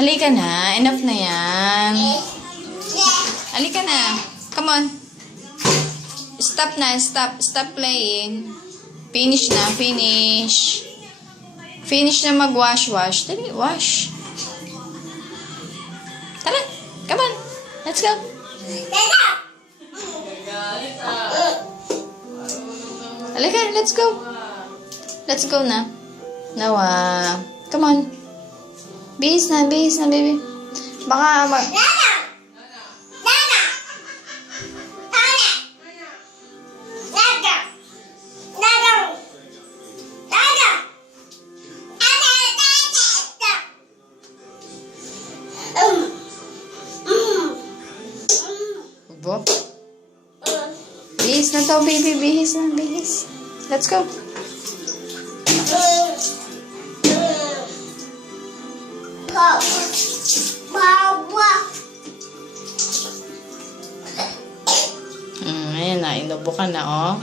Halika na. Enough na yan. Halika na. Come on. Stop na. Stop. Stop playing. Finish na. Finish. Finish na mag-wash-wash. Dali, wash. Tara. Come on. Let's go. Halika. Let's go. Let's go na. Nawa. Come on. Bihis na, baby. Baka mag... Bo? Bihis na to, baby. Bihis na, bihis. Let's go. Ayan na, inubo ka na, oh.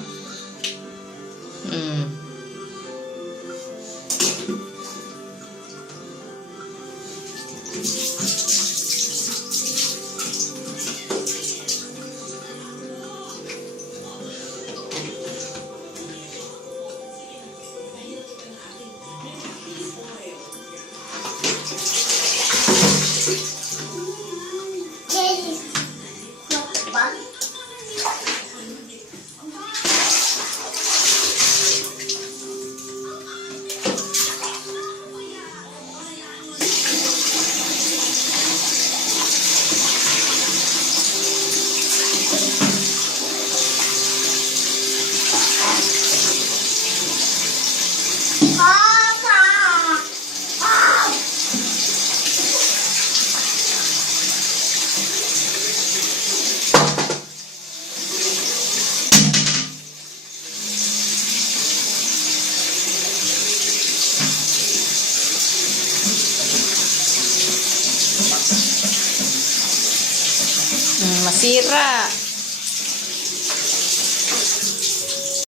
Masira.